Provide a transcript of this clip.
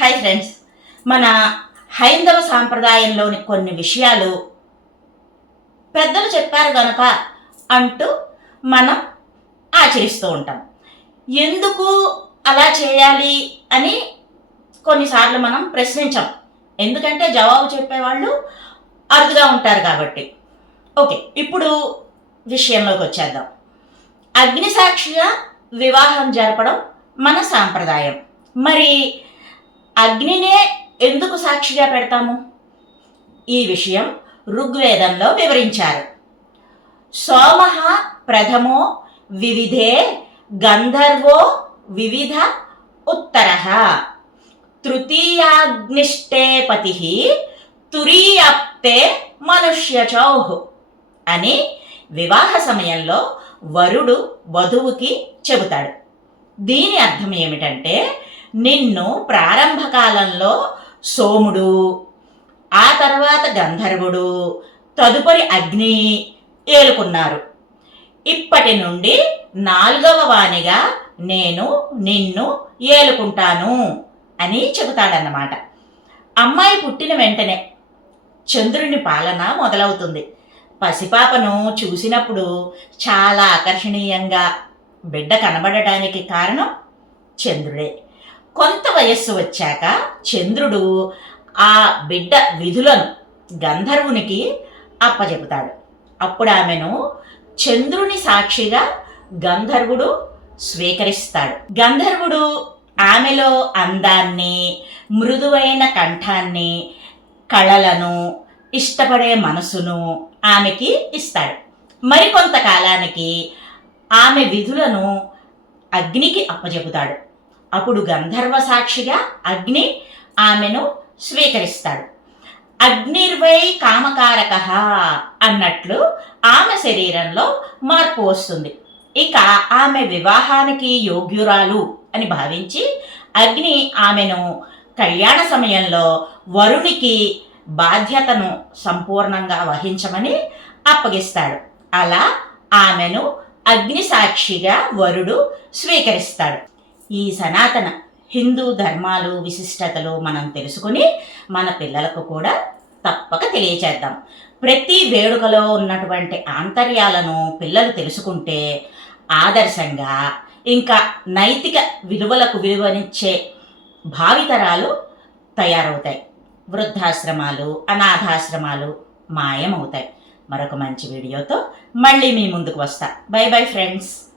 Hi friends మన హైందవ సాంప్రదాయంలోని కొన్ని విషయాలు పెద్దలు చెప్పారు గనక అంటూ మనం ఆచరిస్తూ ఉంటాం. ఎందుకు అలా చేయాలి అని కొన్నిసార్లు మనం ప్రశ్నించాం. ఎందుకంటే జవాబు చెప్పేవాళ్ళు అరుదుగా ఉంటారు కాబట్టి. ఓకే ఇప్పుడు విషయంలోకి వచ్చేద్దాం. అగ్నిసాక్షిగా వివాహం జరపడం మన సాంప్రదాయం. మరి అగ్నినే ఎందుకు సాక్షిగా పెడతాము? ఈ విషయం ఋగ్వేదంలో వివరించారు. సోమ ప్రథమో వివిధే గంధర్వో వివిధ ఉత్తర. తృతీయాగ్నిష్టే పతి తురీయాప్తే మనుష్యచౌహ్ అని వివాహ సమయంలో వరుడు వధువుకి చెబుతాడు. దీని అర్థం ఏమిటంటే నిన్ను ప్రారంభ కాలంలో సోముడు ఆ తర్వాత గంధర్వుడు తదుపరి అగ్ని ఏలుకున్నారు. ఇప్పటి నుండి నాలుగవ వాణిగా నేను నిన్ను ఏలుకుంటాను అని చెబుతాడన్నమాట. అమ్మాయి పుట్టిన వెంటనే చంద్రుని పాలన మొదలవుతుంది. పసిపాపను చూసినప్పుడు చాలా ఆకర్షణీయంగా బిడ్డ కనబడటానికి కారణం చంద్రుడే. కొంత వయస్సు వచ్చాక చంద్రుడు ఆ బిడ్డ విధులను గంధర్వునికి అప్పచెపుతాడు అప్పుడు ఆమెను చంద్రుని సాక్షిగా గంధర్వుడు స్వీకరిస్తాడు. గంధర్వుడు ఆమెలో అందాన్ని మృదువైన కంఠాన్ని కళలను ఇష్టపడే మనసును ఆమెకి ఇస్తాడు. మరికొంత కాలానికి ఆమె విధులను అగ్నికి అప్పజెపుతాడు. అప్పుడు గంధర్వ సాక్షిగా అగ్ని ఆమెను స్వీకరిస్తాడు. అగ్నిర్వై కామకారక అన్నట్లు ఆమె శరీరంలో మార్పు వస్తుంది. ఇక ఆమె వివాహానికి యోగ్యురాలు అని భావించి అగ్ని ఆమెను కళ్యాణ సమయంలో వరునికి బాధ్యతను సంపూర్ణంగా వహించమని అప్పగిస్తాడు. అలా ఆమెను అగ్ని సాక్షిగా వరుడు స్వీకరిస్తాడు. ఈ సనాతన హిందూ ధర్మాలు విశిష్టతలు మనం తెలుసుకుని మన పిల్లలకు కూడా తప్పక తెలియచేద్దాం. ప్రతి వేడుకలో ఉన్నటువంటి ఆంతర్యాలను పిల్లలు తెలుసుకుంటే ఆదర్శంగా ఇంకా నైతిక విలువలకు విలువనిచ్చే భావితరాలు తయారవుతాయి. వృద్ధాశ్రమాలు అనాథాశ్రమాలు మాయమవుతాయి. మరొక మంచి వీడియోతో మళ్ళీ మీ ముందుకు వస్తా. Bye bye friends.